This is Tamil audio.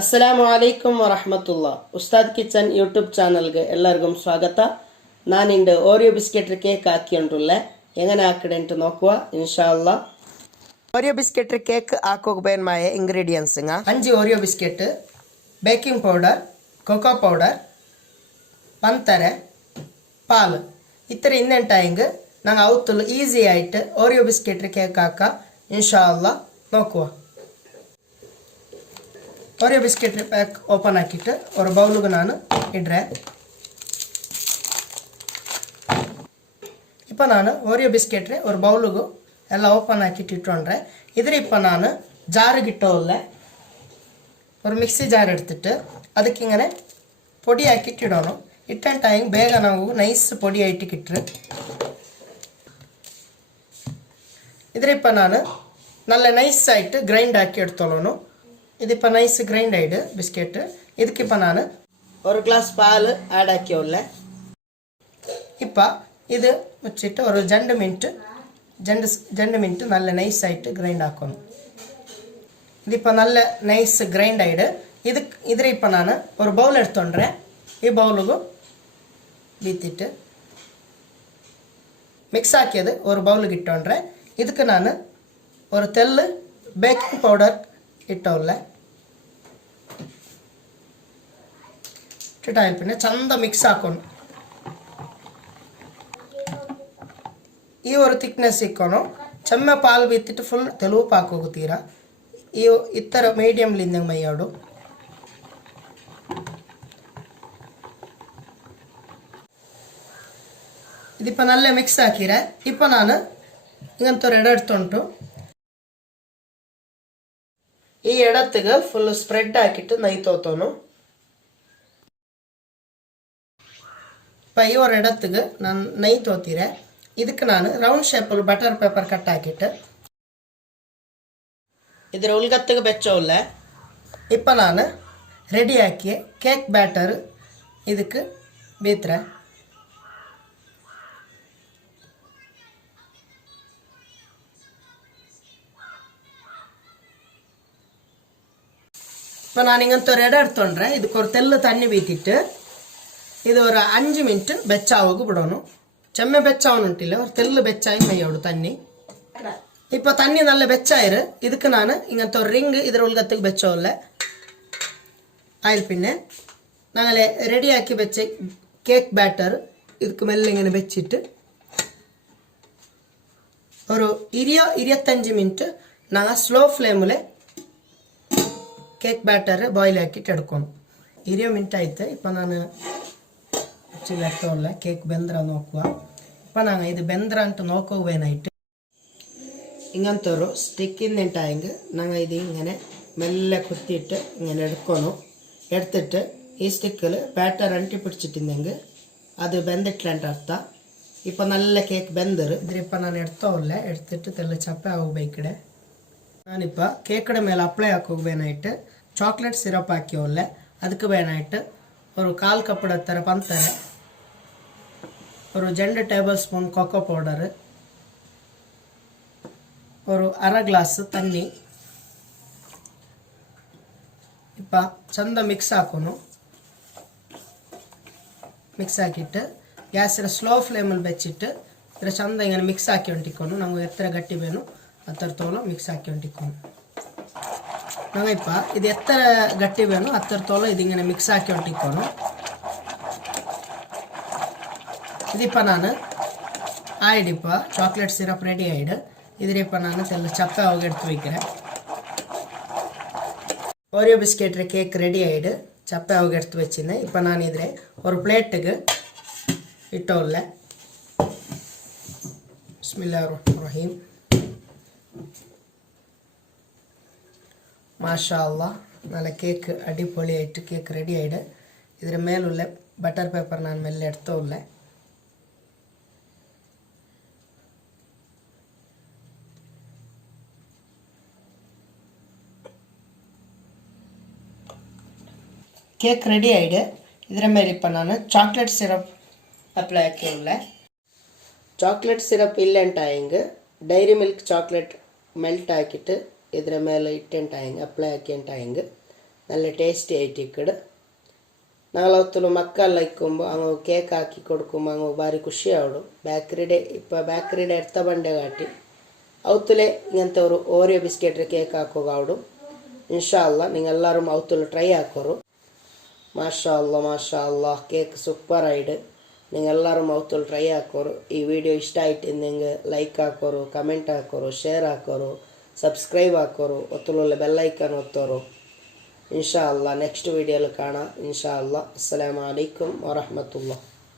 Assalamualaikum warahmatullah. Usthad Kitchen YouTube channel ge ellargum swagata. ನಾನು ಇಂದು ಓರಿಯೋ ಬಿಸ್ಕೆಟ್ ಕೇಕ್ ಹಾಕಿಕೊಂಡ್ರುಲ್ಲೆ ಹೆಂಗನೆ ಹಾಕಡೆ ಅಂತ ನೋಕುವ ಇನ್ಶಾಅಲ್ಲಾ. ಓರಿಯೋ ಬಿಸ್ಕೆಟ್ ಕೇಕ್ ಹಾಕೋಕೆ ಬೇನ್ ಮಾಯೆ ingredients nga 5 Oreo biscuit, baking powder, cocoa powder, ಪಂತರೆ, ಪಾಲ್ ಇತರ ಇನ್ನೆಂಟಾಯಿಂಗ್ ನಂಗೆ ಅವತ್ತಲು ಈಸಿ ಆಯ್ತು ಓರಿಯೋ ಬಿಸ್ಕೆಟ್ ಕೇಕ್ ಹಾಕ ಇನ್ಶಾಅಲ್ಲಾ ನೋಕುವ. ಓರಿಯೋ ಬಿಸ್ಕೆಟ್ ಪ್ಯಾಕ್ ಓಪನ್ ಹಾಕಿಟ್ಟು ஒரு பவுலுக்கு நான் இடுறேன். இப்போ ನಾನು ಓರಿಯೋ ಬಿಸ್ಕೆಟ್ ஒரு பவுலுக்கு ಎಲ್ಲ ಓಪನ್ ಹಾಕಿಟ್ಟು ಇಟ್ಕೊಂಡ್ರೆ ಇದ್ರ இப்போ ನಾನು ಜಾರಿಗೆ ಇಟ್ಟೋಲ್ಲ ஒரு மிக்ஸி ஜார் எடுத்துட்டு ಅದಕ್ಕೆ இങ്ങനെ பொடி ಹಾಕಿಟ್ಟು ಇಡೋಣ. ಇಟ್ಟನ್ ಟೈಮ್ ಬೇಗ ನಾವು ನೈಸ್ பொடி ಆಯಿಟ್ಟಿಟ್ರೆ ಇದ್ರ இப்போ ನಾನು நல்ல நைஸ் ஆயிட்டு கிரைண்ட் ஆக்கி எடுத்துள்ளணும். இது இப்போ நைஸ் கிரைண்ட் ஆயிடு பிஸ்கெட்டு. இதுக்கு இப்போ நான் ஒரு கிளாஸ் பால் ஆட் ஆக்கியோல்ல. இப்போ இது வச்சுட்டு ஒரு 2 மினிட் நல்ல நைஸ் ஆயிட்டு கிரைண்ட் ஆக்கணும். இது இப்போ நல்ல நைஸ் கிரைண்ட் ஆயிடு. இதில் இப்போ நான் ஒரு பவுல் எடுத்துன்றேன். ಈ ಬೌಲಿಗೂ ಬೀತಿಟ್ಟು ಮಿಕ್ಸ್ ಹಾಕಿದ್ದು ஒரு பவுலுக்கு ಇಟ್ಟೊಂಡ್ರೆ ಇದಕ್ಕೆ ನಾನು ஒரு ತೆಲ್ಲು ಬೇಕಿಂಗ್ ಪೌಡರ್ ಇಟ್ಟೋಲ್ಲ. ಇಟ್ಟಾಯ್ತು പിന്നെ ಚಂದ ಮಿಕ್ಸ್ ಹಾಕೋಣ. ಈ ஒரு திக்னஸ் ಇಕ್ಕೋಣ. ಚೆಮ್ಮೆ ಪಾಲ್ ಬಿತ್ತಿಟ್ಟು ಫುಲ್ ತೆಲುವು ಪಾಕೋಗುತ್ತೀರಾ. ಈ ಇತ್ತರ ಮೀಡಿಯಂ ಲಿಂದ ಮೈಯಾಡು. ഇതിപ്പോ നല്ല മിക്സ് ആക്കിരെ. ഇപ്പൊ ನಾನು ഇങ്ങനത്തെ ഒരു ഇട എടുത്തുണ്ട്. ಈ ಎಡತ್ತಿಗೆ ಫುಲ್ ಸ್ಪ್ರೆಡ್ ಹಾಕಿಟ್ಟು ನೈ ತೋತೋನು. ಈ ஒரு இடத்துக்கு நான் நெய் தோத்திரேன். இதுக்கு நான் ரவுண்ட் ஷேப்பில் பட்டர் பேப்பர் கட் ஆக்கிட்டு இதில் உள்கத்துக்கு பெச்சோல்ல. இப்போ நான் ரெடி ஆக்கிய கேக் பேட்டர் இதுக்கு பீத்துறேன். இப்போ நான் இங்கே ஒரு இடம் எடுத்துன்றேன். இதுக்கு ஒரு தெல்லு தண்ணி வீத்திட்டு இது ஒரு 5 மினிட் ಬೆಚ್ಚಾವಕ್ಕೆ ಬಿಡೋಣ. ಚೆಮ್ಮೆ ಬೆಚ್ಚಾವನುಂಟಿಲ್ಲ ஒரு தெல்லு ಬೆಚ್ಚಾಯಿ மையோடு தண்ணி. இப்போ தண்ணி நல்ல ಬೆಚ್ಚಾயிரு. இதுக்கு நான் இங்கத்த ஒரு ரிங்கு இதில் உலகத்துக்கு ಬೆಚ್ಚೋಲ್ಲ ஆயில் பின்ன நாங்கள் ரெடி ஆக்கி வச்ச கேக் பேட்டர் இதுக்கு மேலே இங்கே வச்சுட்டு ஒரு 25 மினிட் நாங்கள் ஸ்லோ ஃப்ளேமில் கேக் பேட்டர் பாயில் ஆக்கிட்டு எடுக்கணும். 20 மினிட் ஆயிடுத்து. இப்போ நான் വെട്ടമില്ല കേക്ക് ബെന്ദ്ര നോക്കുക. ഇപ്പം ഞങ്ങൾ ഇത് ബെന്ദ്ര ಅಂತ നോക്കുകയായിട്ട് ഇങ്ങനത്തെ ഒരു സ്റ്റിക്കിന്നിട്ടായെങ്കിൽ ഞങ്ങൾ ഇത് ഇങ്ങനെ മെല്ലെ കുത്തിയിട്ട് ഇങ്ങനെ എടുക്കണം. എടുത്തിട്ട് ഈ സ്റ്റിക്കിൽ ബാറ്റർ ಅಂಟಿ പിടിച്ചിട്ടുണ്ടെങ്കിൽ ಅದು ಬೆಂದಿಟ್ಲಂತ ಅರ್ಥ. ഇപ്പം നല്ല കേക്ക് ಬೆಂದರು. ഇതിലിപ്പോൾ ನಾನು എടുത്തോല്ല എടുത്തിട്ട് തെല്ല ചപ്പ ആവുമ്പോഴേക്കിടെ ഞാനിപ്പോൾ കേക്കിടെ ಮೇಲೆ ಅಪ್ಲೈ ಹಾಕೋಬೇನಾയിട്ട് ಚಾಕ್ಲೇಟ್ ಸಿರಪ್ ಹಾಕಿಯೋಲ್ಲ. ಅದಕ್ಕೆ ಬೇನಾയിട്ട് ஒரு 1/4 கப் ಥರ ಪಂತರೆ, ஒரு 2 டேபிள் ஸ்பூன் கோகோ பவுடரு, ஒரு அரை கிளாஸ் தண்ணி. இப்போ ಚಂದ ಮಿಕ್ಸ್ ಹಾಕೋನು. ಮಿಕ್ಸ್ ಹಾಕಿಟ್ಟು ಗ್ಯಾಸಿನ ಸ್ಲೋ ಫ್ಲೇಮಲ್ಲಿ ಬೆಚ್ಚಿಟ್ಟು ಇದರ ಚಂದ ಹಿಂಗೆ ಮಿಕ್ಸ್ ಹಾಕಿ ಹೊಂಟಿಕೊಂಡು ನಮಗೆ ಎತ್ತರ ಗಟ್ಟಿ ಬೇನು ಹತ್ತರ ತೋಲು ಮಿಕ್ಸ್ ಹಾಕಿ ಹೊಂಟಿಕೊಂಡು நாங்கள் இப்போ இது எத்தனை கட்டி வேணும் அத்தனை இது இங்கே மிக்ஸ் ஆக்கி ஒட்டிக்கணும். இது இப்போ நான் ஆயிடு. இப்போ சாக்லேட் சிரப் ரெடி ஆகிடு. இதில் இப்போ நான் தெல்ல சப்பை அவங்க எடுத்து வைக்கிறேன். ஓரியோ பிஸ்கெட் கேக் ரெடி ஆகிடு. சப்பை அவங்க எடுத்து வச்சுருந்தேன். இப்போ நான் இதில் ஒரு பிளேட்டுக்கு இட்டோல்ல. பிஸ்மில்லாஹிர் ரஹ்மானிர் ரஹீம். ಮಾಶಾ ಅಲ್ಲಾ നല്ല കേക്ക് അടിപൊളിയായിട്ട് കേക്ക് റെഡി ആയിട്ട് ഇതിന് മേലുള്ള ബട്ടർ പേപ്പർ ഞാൻ മെല്ലെ എടുത്തോല്ല. കേക്ക് റെഡി ആയിട്ട് ഇതിന് മേലെ ഇപ്പം ഞാൻ ചോക്ലേറ്റ് സിറപ്പ് അപ്ലൈ ആക്കിയുള്ള. ചോക്ലേറ്റ് സിറപ്പ് ഇല്ലണ്ടായെങ്കിൽ ഡയറി മിൽക്ക് ചോക്ലേറ്റ് ಮೆಲ್ಟ್ ಹಾಕಿಟ್ಟು ಇದರ ಮೇಲೆ ಇಟ್ಟೆಂಟಾಯಂಗೆ ಅಪ್ಲೈ ಹಾಕಿಂಟಾಯಂಗೆ നല്ല ടേസ്റ്റി ആയിട്ട് ഇക്കട് ഞങ്ങളൊത്തുള്ള മക്കളെല്ലാം ഇക്കുമ്പോൾ അങ്ങ് കേക്ക് ആക്കി കൊടുക്കുമ്പോൾ അങ്ങ് ഭാരി ಖುಷಿയാവിടും ബേക്കറിയുടെ അടുത്ത ಬಂಡೆ കാട്ടി ಅವತ್ತಲೇ ഇങ്ങനത്തെ ഒരു ഓറിയോ ബിസ്ക്കറ്റ് കേക്ക് ಹಾಕೋಗ ಆವಡು ಇನ್ಶಾ ಅಲ್ಲಾ ನಿಂಗೆಲ್ಲರೂ ಅವತ್ತಲು ಟ್ರೈ ಹಾಕೋರು ಮಾಶಾ ಅಲ್ಲಾ ಕೇಕ್ ಸೂಪರ್ ಆಯಿಡು ನಿಂಗೆಲ್ಲರೂ ಅವತ್ತಲು ಟ್ರೈ ಹಾಕೋರು ಈ ವಿಡಿಯೋ ಇಷ್ಟ ಆಯ್ತು ನಿಂಗೆ ಲೈಕ್ ಹಾಕೋರು ಕಮೆಂಟ್ ಹಾಕೋರು ಶೇರ್ ಹಾಕೋರು ಸಬ್ಸ್ಕ್ರೈಬ್ ಹಾಕೋರು ಒತ್ತಲು ಬೆಲ್ ಐಕಾನ್ ಒತ್ತೋರು ಇನ್ಶಾ ಅಲ್ಲಾ ನೆಕ್ಸ್ಟ್ ವಿಡಿಯೋಲಿ ಕಾಣ ಇನ್ಶಾ ಅಲ್ಲಾ ಅಸ್ಸಲಾಮು ಅಲೈಕುಂ ವರಹಮತುಲ್ಲಾಹ್